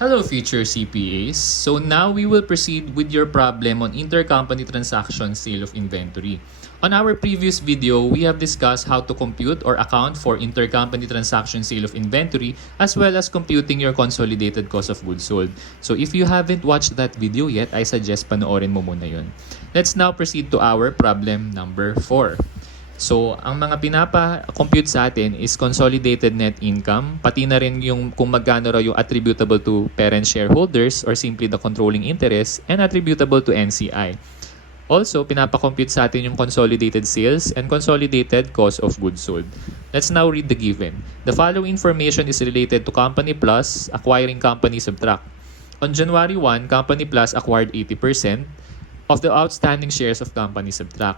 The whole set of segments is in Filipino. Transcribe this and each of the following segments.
Hello future CPAs. So now we will proceed with your problem on intercompany transaction sale of inventory. On our previous video, we have discussed how to compute or account for intercompany transaction sale of inventory as well as computing your consolidated cost of goods sold. So if you haven't watched that video yet, I suggest panoorin mo muna yun. Let's now proceed to our problem number 4. So, ang mga pinapa-compute sa atin is consolidated net income, pati na rin yung kung magkano raw yung attributable to parent shareholders or simply the controlling interest and attributable to NCI. Also, pinapa-compute sa atin yung consolidated sales and consolidated cost of goods sold. Let's now read the given. The following information is related to Company Plus, acquiring Company Subtract. On January 1, Company Plus acquired 80% of the outstanding shares of Company Subtract.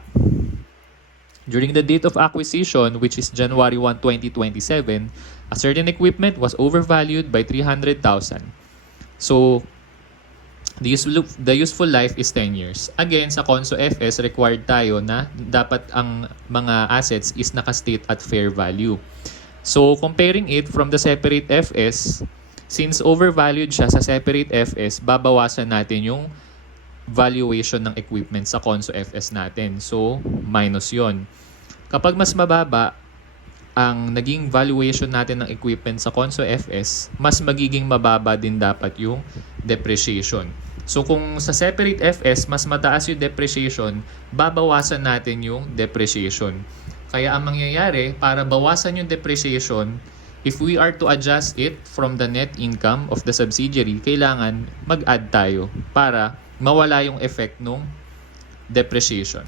During the date of acquisition, which is January 1, 2027, a certain equipment was overvalued by 300,000. So, the useful life is 10 years. Again, sa Conso FS, required tayo na dapat ang mga assets is nakastate at fair value. So, comparing it from the separate FS, since overvalued siya sa separate FS, babawasan natin yung valuation ng equipment sa Conso FS natin. So, minus yon. Kapag mas mababa ang naging valuation natin ng equipment sa Conso FS, mas magiging mababa din dapat yung depreciation. So, kung sa separate FS, mas mataas yung depreciation, babawasan natin yung depreciation. Kaya ang mangyayari, para bawasan yung depreciation, if we are to adjust it from the net income of the subsidiary, kailangan mag-add tayo para mawala yung effect ng depreciation.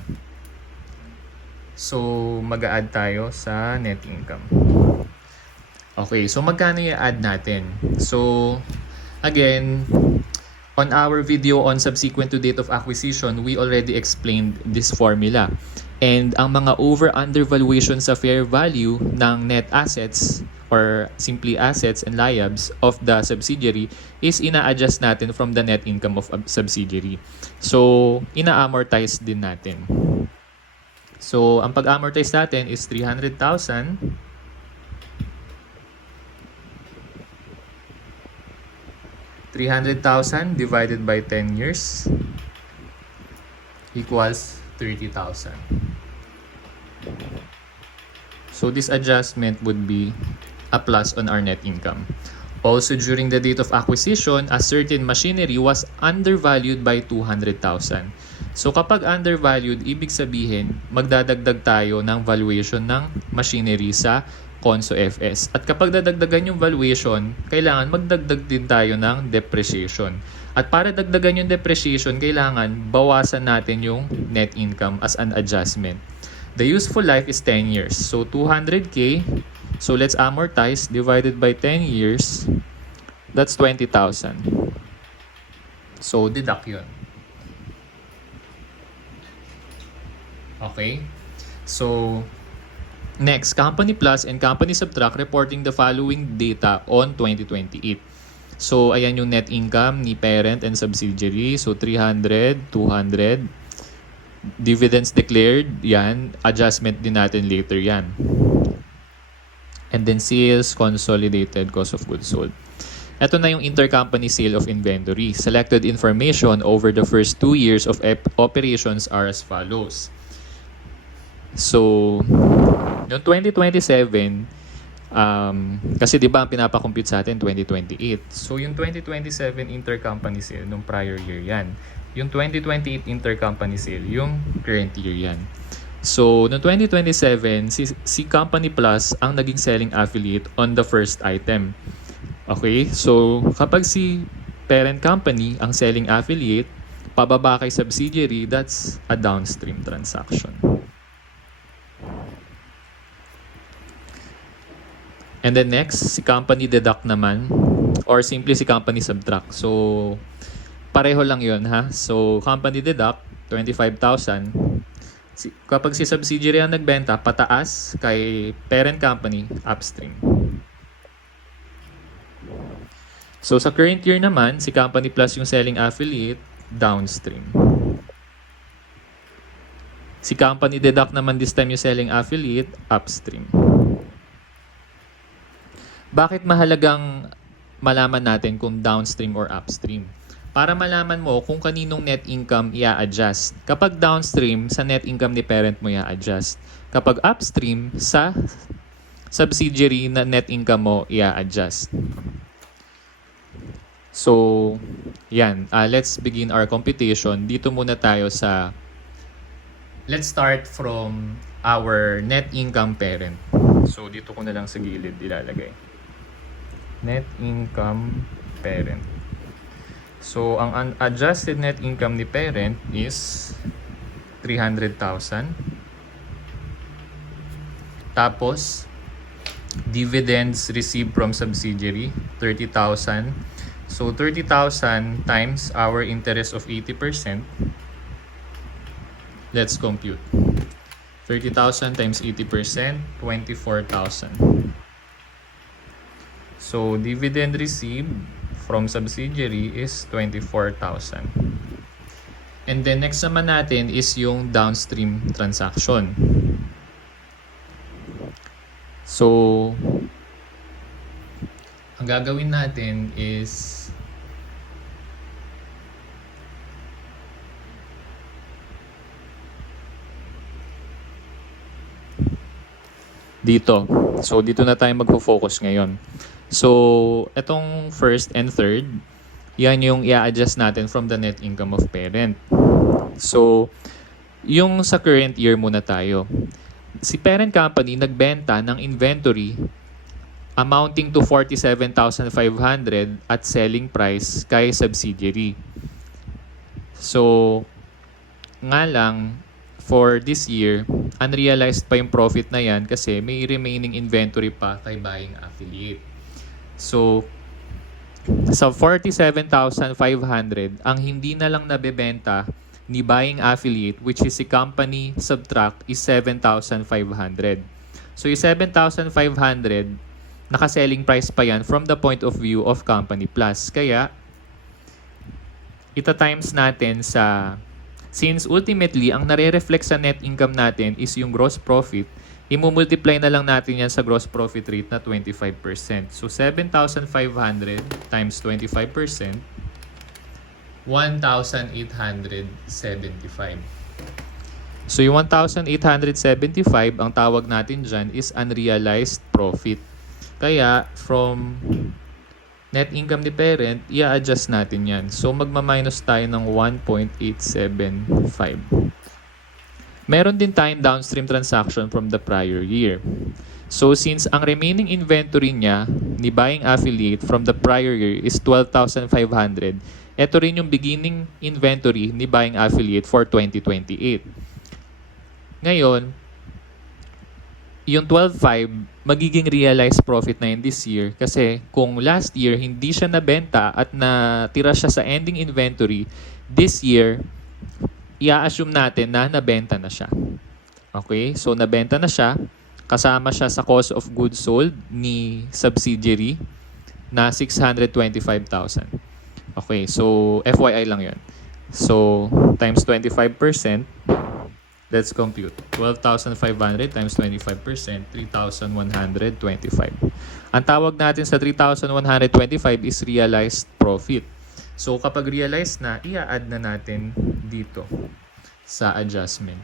So, mag-add tayo sa net income. Okay, so magkano i-add natin? So, again, on our video on subsequent to date of acquisition, we already explained this formula. And ang mga over-under valuation sa fair value ng net assets or simply assets and liabilities of the subsidiary is ina-adjust natin from the net income of a subsidiary. So, ina-amortize din natin. So, ang pag-amortize natin is 300,000 divided by 10 years equals 30,000. So, this adjustment would be a plus on our net income. Also, during the date of acquisition, a certain machinery was undervalued by 200,000. So, kapag undervalued, ibig sabihin, magdadagdag tayo ng valuation ng machinery sa Conso FS. At kapag dadagdagan yung valuation, kailangan magdagdag din tayo ng depreciation. At para dagdagan yung depreciation, kailangan bawasan natin yung net income as an adjustment. The useful life is 10 years. So, 200K. So, let's amortize divided by 10 years. That's 20,000. So, deduct yun. Okay? So, next, Company Plus and Company Subtract reporting the following data on 2028. So, ayan yung net income ni parent and subsidiary. So, 300, 200. Dividends declared, yan. Adjustment din natin later yan. And then sales, consolidated cost of goods sold. Ito na yung intercompany sale of inventory. Selected information over the first 2 years of operations are as follows. So, yung 2027, kasi di ba ang pinapakompute sa atin 2028. So, yung 2027 intercompany sale, nung prior year yan. Yung 2028 intercompany sale, yung current year yan. So, noong 2027, si Company Plus ang naging selling affiliate on the first item. Okay? So, kapag si parent company ang selling affiliate, pababa kay subsidiary, that's a downstream transaction. And then next, si company deduct naman, or simply si company subtract. So, pareho lang yun ha. So, company deduct, 25,000. Kapag si subsidiary ang nagbenta, pataas kay parent company, upstream. So, sa current year naman, si Company Plus yung selling affiliate, downstream. Si Company Deduct naman this time yung selling affiliate, upstream. Bakit mahalagang malaman natin kung downstream or upstream. Para malaman mo kung kaninong net income i-adjust. Kapag downstream, sa net income ni parent mo i-adjust. Kapag upstream, sa subsidiary na net income mo i-adjust. So, yan. Let's begin our computation. Dito muna tayo sa... Let's start from our net income parent. So, dito ko na lang sa gilid ilalagay. Net income parent. So, ang unadjusted net income ni parent is 300,000. Tapos, dividends received from subsidiary, 30,000. So, 30,000 times our interest of 80%. Let's compute. 30,000 times 80%, 24,000. So, dividend received from subsidiary is 24,000. And then, next naman natin is yung downstream transaction. So, ang gagawin natin is dito. So, dito na tayo magfo-focus ngayon. So, itong first and third, yan yung i-adjust natin from the net income of parent. So, yung sa current year muna tayo. Si parent company nagbenta ng inventory amounting to 47,500 at selling price kay subsidiary. So, nga lang, for this year, unrealized pa yung profit na yan kasi may remaining inventory pa kay buying affiliate. So, sa 47,500, ang hindi na lang nabebenta ni buying affiliate, which is si company subtract, is 7,500. So, yung 7,500, naka-selling price pa yan from the point of view of company plus. Kaya, ita-times natin sa... Since ultimately, ang nare-reflect sa net income natin is yung gross profit, i-multiply na lang natin yan sa gross profit rate na 25%. So, 7,500 times 25%, 1,875. So, yung 1,875, ang tawag natin dyan is unrealized profit. Kaya, from net income ni parent, i-adjust natin yan. So, magma-minus tayo ng 1.875. Meron din tayong downstream transaction from the prior year. So, since ang remaining inventory niya ni buying affiliate from the prior year is 12,500, ito rin yung beginning inventory ni buying affiliate for 2028. Ngayon, yung 12,500, magiging realized profit na yun this year kasi kung last year hindi siya nabenta at natira siya sa ending inventory, this year, i-assume natin na nabenta na siya. Okay? So, nabenta na siya. Kasama siya sa cost of goods sold ni subsidiary na 625,000. Okay? So, FYI lang yun. So, times 25%, let's compute. 12,500 times 25%, 3,125. Ang tawag natin sa 3,125 is realized profit. So, kapag realized na, i-add na natin dito sa adjustment.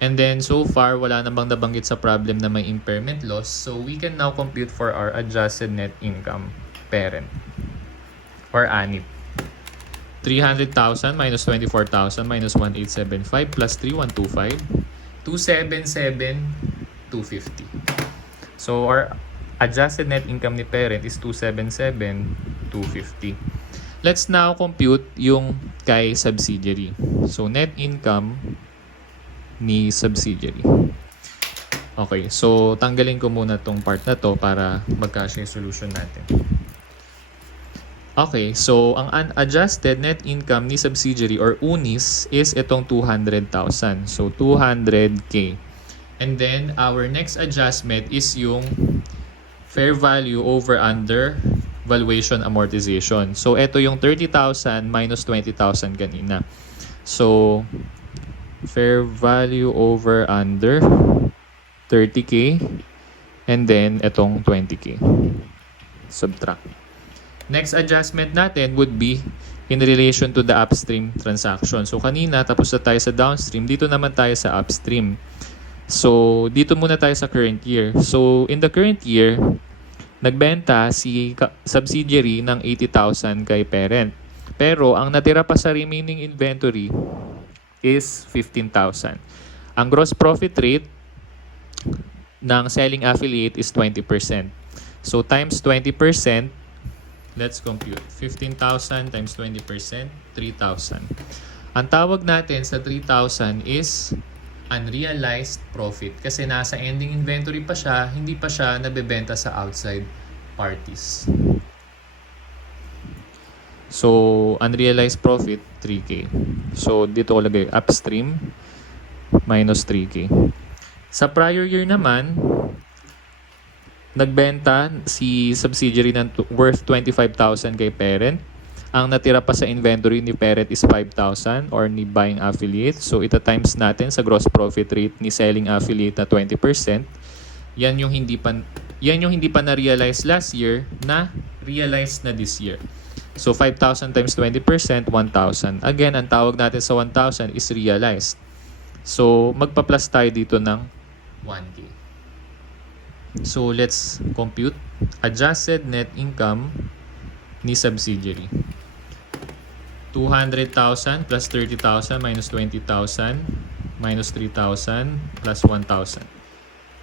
And then, so far, wala namang nabanggit sa problem na may impairment loss. So, we can now compute for our adjusted net income parent or ANIP. 300,000 minus 24,000 minus 1,875 plus 3,125, 277,250. So, our adjusted net income ni parent is 277,250. Let's now compute yung kay subsidiary. So, net income ni subsidiary. Okay, so tanggalin ko muna tong part na to para magkasya yung solution natin. Okay, so ang unadjusted net income ni subsidiary or UNIS is itong 200,000. So 200K. And then our next adjustment is yung fair value over under valuation amortization. So ito yung 30,000 minus 20,000 kanina. So fair value over under 30K and then itong 20K. Subtract. Next adjustment natin would be in relation to the upstream transaction. So kanina tapos na tayo sa downstream, dito naman tayo sa upstream. So dito muna tayo sa current year. So in the current year, nagbenta si subsidiary ng 80,000 kay parent. Pero ang natira pa sa remaining inventory is 15,000. Ang gross profit rate ng selling affiliate is 20%. So times 20%, let's compute. 15,000 times 20%, 3,000. Ang tawag natin sa 3,000 is unrealized profit kasi nasa ending inventory pa siya, hindi pa siya nabebenta sa outside parties. So, unrealized profit, 3K. So, dito ko lagay upstream minus 3K. Sa prior year naman, nagbenta si subsidiary ng worth 25,000 kay parent. Ang natira pa sa inventory ni parent is 5,000 or ni buying affiliate. So, ita times natin sa gross profit rate ni selling affiliate na 20%. Yan yung hindi pa na-realize last year na realized na this year. So, 5,000 times 20%, 1,000. Again, ang tawag natin sa 1,000 is realized. So, magpa-plus tayo dito ng 1K. So, let's compute adjusted net income ni subsidiary. 200,000 plus 30,000 minus 20,000 minus 3,000 plus 1,000.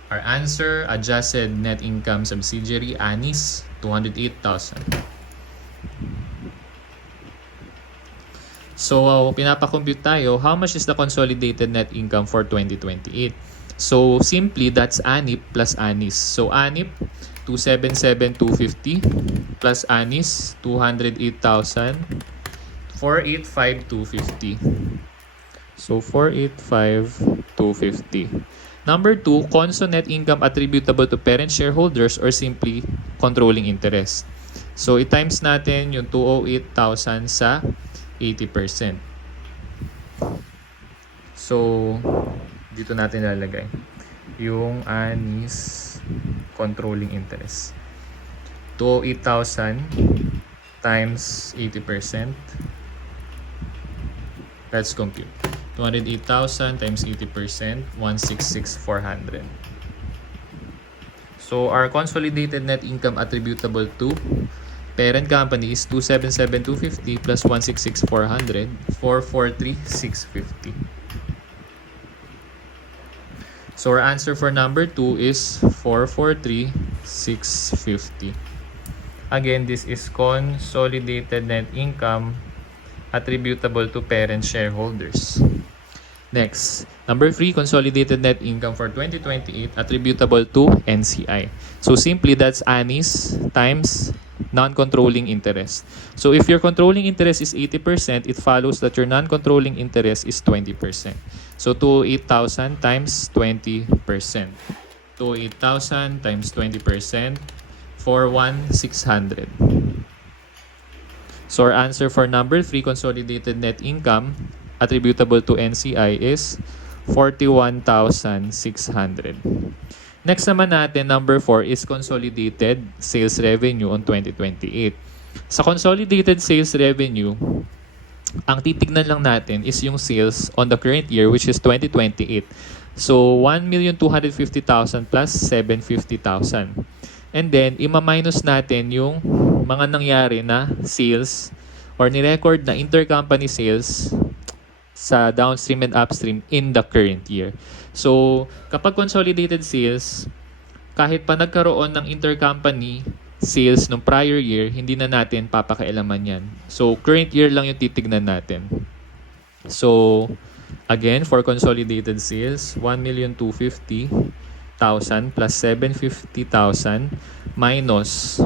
Our answer, adjusted net income subsidiary, ANIS, 208,000. So, pinapakompute tayo, how much is the consolidated net income for 2028? So, simply, that's ANIP plus ANIS. So, ANIP, 277,250 plus ANIS, 208,000, 485,250. So, 485,250. Number 2, conso net income attributable to parent shareholders or simply controlling interest. So, i-times natin yung 208,000 sa 80%. So, dito natin lalagay yung ANIS controlling interest. 208,000 times 80%. Let's compute. 208,000 times 80%, 166,400. So, our consolidated net income attributable to parent company is 277,250 plus 166,400, 443,650. So our answer for number 2 is 443,650. Again, this is consolidated net income attributable to parent shareholders. Next, number 3, consolidated net income for 2028 attributable to NCI. So simply, that's ANIS times non-controlling interest. So if your controlling interest is 80%, it follows that your non-controlling interest is 20%. So 208,000 times 20%. 208,000 times 20%, 41600. So our answer for number 3, consolidated net income attributable to NCI is 41,600. Next naman natin, number 4 is consolidated sales revenue on 2028. Sa consolidated sales revenue, ang titignan lang natin is yung sales on the current year, which is 2028. So, 1,250,000 plus 750,000. And then, ima-minus natin yung mga nangyari na sales or ni-record na intercompany sales sa downstream and upstream in the current year. So, kapag consolidated sales, kahit pa nagkaroon ng intercompany sales ng prior year, hindi na natin papakailaman yan. So, current year lang yung titignan natin. So, again, for consolidated sales, 1,250,000 plus 750,000 minus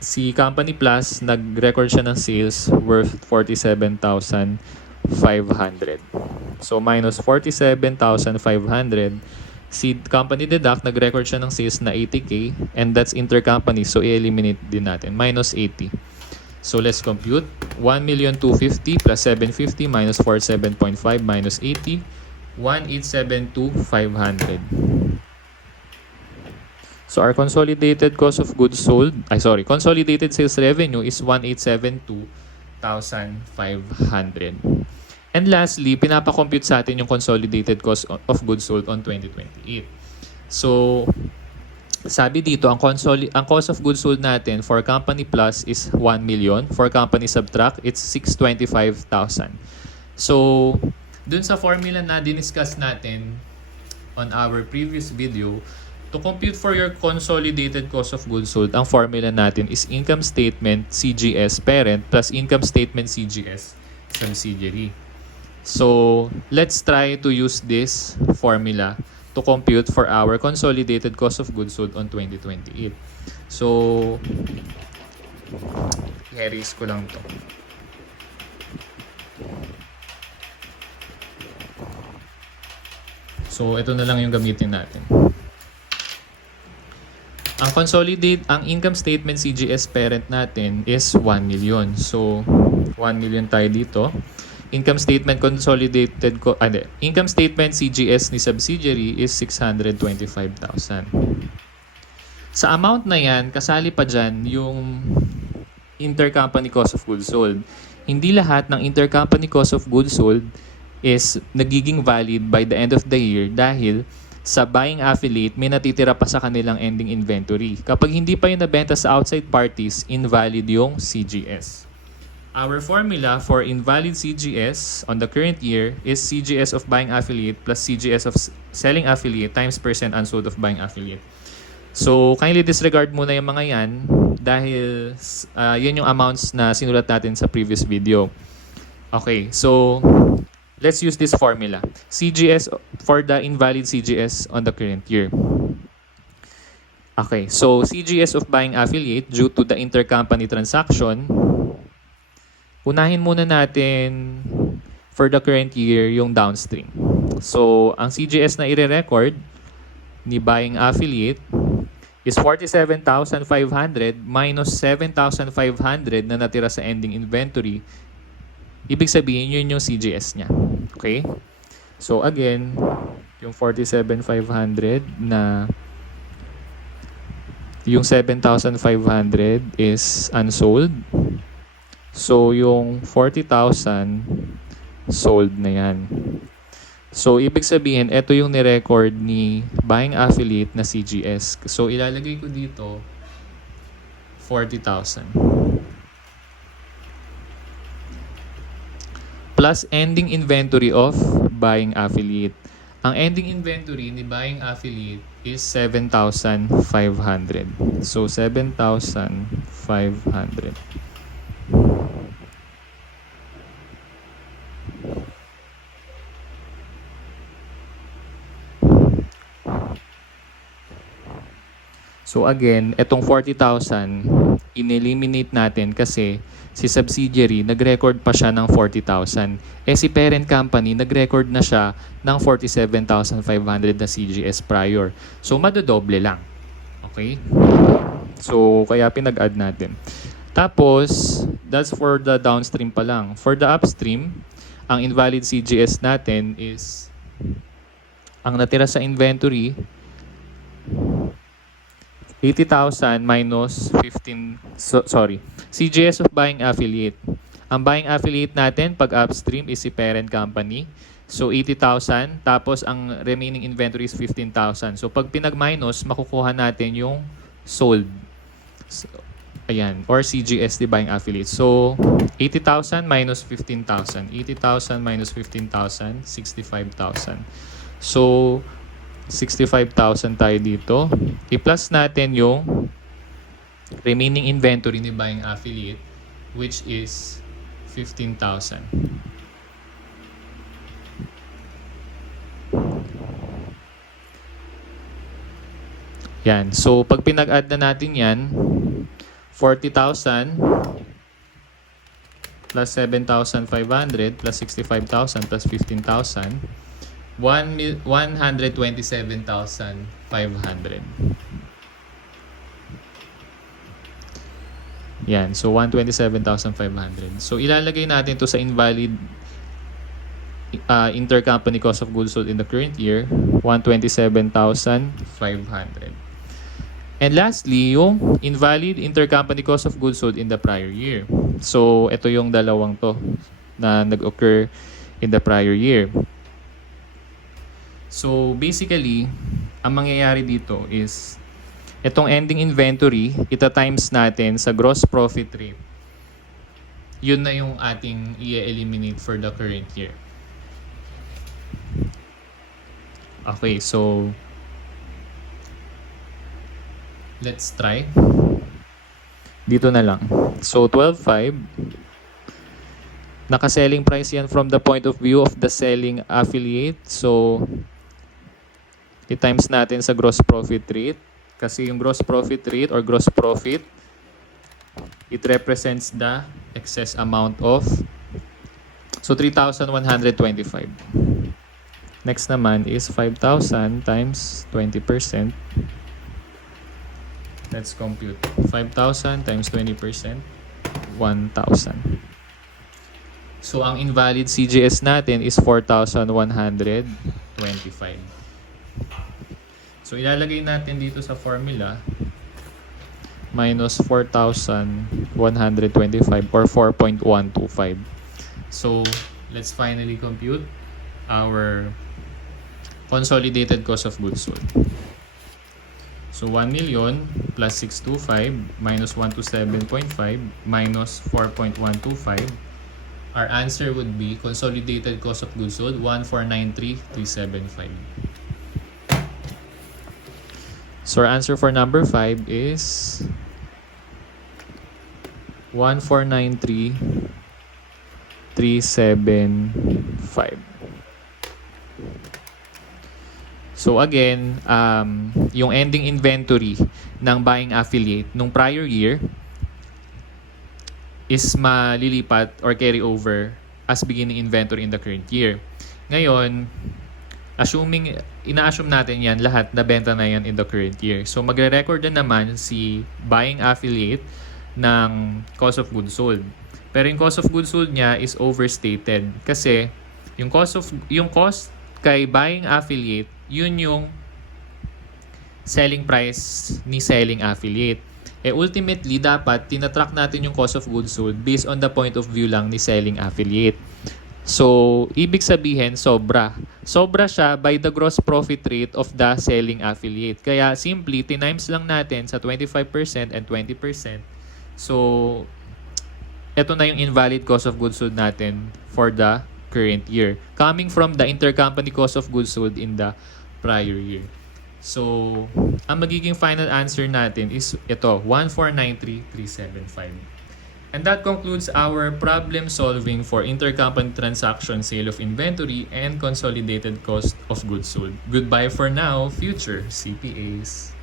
si Company Plus, nag-record siya ng sales worth 47,500. So, minus 47,500. Si Company Deduct, nag-record siya ng sales na 80K and that's intercompany. So, i-eliminate din natin. Minus 80. So, let's compute. 1,250,000 plus 750 minus 47.5 minus 80. 1,872,500. So our consolidated cost of goods sold, consolidated sales revenue is 1,872,500. And lastly, pinapakompute sa atin yung consolidated cost of goods sold on 2028. So, sabi dito, ang cost of goods sold natin for company plus is 1 million. For company subtract, it's 625,000. So, dun sa formula na diniscuss natin on our previous video, to compute for your consolidated cost of goods sold, ang formula natin is income statement CGS parent plus income statement CGS subsidiary. So, let's try to use this formula to compute for our consolidated cost of goods sold on 2028. So, i-erase ko lang to. So, ito na lang yung gamitin natin. Ang income statement CGS parent natin is 1 million. So, 1 million tayo dito. Income statement income statement CGS ni subsidiary is 625,000. Sa amount na yan, kasali pa dyan yung intercompany cost of goods sold. Hindi lahat ng intercompany cost of goods sold is nagiging valid by the end of the year dahil sa buying affiliate may natitira pa sa kanilang ending inventory. Kapag hindi pa yung nabenta sa outside parties, invalid yung CGS. Our formula for invalid CGS on the current year is CGS of buying affiliate plus CGS of selling affiliate times percent unsold of buying affiliate. So, kindly disregard muna yung mga yan dahil yan yung amounts na sinulat natin sa previous video. Okay, so let's use this formula. CGS for the invalid CGS on the current year. Okay, so CGS of buying affiliate due to the intercompany transaction. Unahin muna natin for the current year yung downstream. So, ang CGS na i-record ni buying affiliate is 47,500 minus 7,500 na natira sa ending inventory. Ibig sabihin, yun yung CGS niya. Okay? So, again, yung 47,500 na yung 7,500 is unsold. So, yung 40,000 sold na yan. So, ibig sabihin, ito yung ni-record ni buying affiliate na CGS. So, ilalagay ko dito 40,000. Plus ending inventory of buying affiliate. Ang ending inventory ni buying affiliate is 7,500. So, 7,500. So again, etong 40,000, in-eliminate natin kasi si subsidiary, nag-record pa siya ng 40,000. Si parent company, nag-record na siya ng 47,500 na CGS prior. So, madodoble lang. Okay? So, kaya pinag-add natin. Tapos, that's for the downstream pa lang. For the upstream, ang invalid CGS natin is, ang natira sa inventory, 80,000 minus 15, CGS of buying affiliate. Ang buying affiliate natin, pag upstream, is si parent company. So, 80,000. Tapos, ang remaining inventory is 15,000. So, pag pinag-minus, makukuha natin yung sold. So, ayan. Or CGS, di buying affiliate. So, 80,000 minus 15,000. 80,000 minus 15,000, 65,000. So, 65,000 tayo dito. I-plus natin yung remaining inventory ni buying affiliate, which is 15,000. Yan. So, pag pinag-add na natin yan, 40,000 plus 7,500 plus 65,000 plus 15,000, 127,500. Yan. So, 127,500. So, ilalagay natin to sa invalid intercompany cost of goods sold in the current year, 127,500. And lastly, yung invalid intercompany cost of goods sold in the prior year. So, ito yung dalawang to na nag-occur in the prior year. So, basically, ang mangyayari dito is itong ending inventory, ita-times natin sa gross profit rate. Yun na yung ating i-eliminate for the current year. Okay, so let's try. Dito na lang. So, 12.5. Naka-selling price yan from the point of view of the selling affiliate. So, i-times natin sa gross profit rate. Kasi yung gross profit rate or gross profit, it represents the excess amount of, so 3,125. Next naman is 5,000 times 20%. Let's compute. 5,000 times 20%, 1,000. So, ang invalid CGS natin is 4,125. So, ilalagay natin dito sa formula, minus 4,125 or 4.125. So, let's finally compute our consolidated cost of goods sold. So, 1 million plus 625 minus 127.5 minus 4.125. Our answer would be consolidated cost of goods sold 1,493,375. So, our answer for number 5 is 1,493,375. So again, yung ending inventory ng buying affiliate nung prior year is malilipat or carry over as beginning inventory in the current year. Ngayon, ina-assume natin yan lahat na benta na yan in the current year. So magre-record na naman si buying affiliate ng cost of goods sold. Pero yung cost of goods sold niya is overstated kasi yung cost kay buying affiliate, yun yung selling price ni selling affiliate. Ultimately, dapat tinatrack natin yung cost of goods sold based on the point of view lang ni selling affiliate. So, ibig sabihin, sobra. Sobra siya by the gross profit rate of the selling affiliate. Kaya, simply, tinimes lang natin sa 25% and 20%. So, eto na yung invalid cost of goods sold natin for the current year. Coming from the intercompany cost of goods sold in the prior year. So, ang magiging final answer natin is ito, 1,493,375. And that concludes our problem solving for intercompany transaction, sale of inventory, and consolidated cost of goods sold. Goodbye for now, future CPAs.